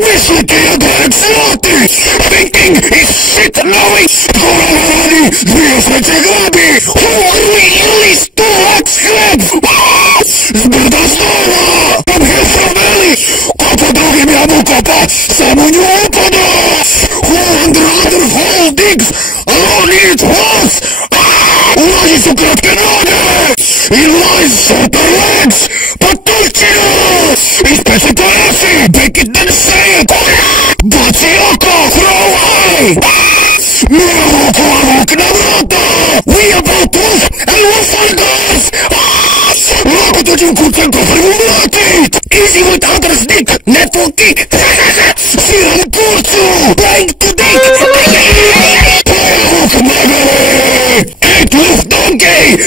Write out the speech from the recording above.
Myślcie jak złoty! Thinking is shit knowing! Kolorowani! Wyjaśnię cię grabi! Huili stułak sklep! Zbyta znowa! Tam hesoweli! Kopa drugim jamu kopa! Samo nie opada! Other holdings! Alone it was! Ulazi su kratkie nogi! I lies shorter legs! Potulcie nas! I specy palasi! Take it and say it! Baci oko! Throw eye! Mrok na wrota! We about us! And we'll find us! Lako to dzień kurczę kofr wywrotit! Easy with others dick! Network kick! Siram kurcu! Playing to dick! Play hook, Maggie! Eight wolf donkey!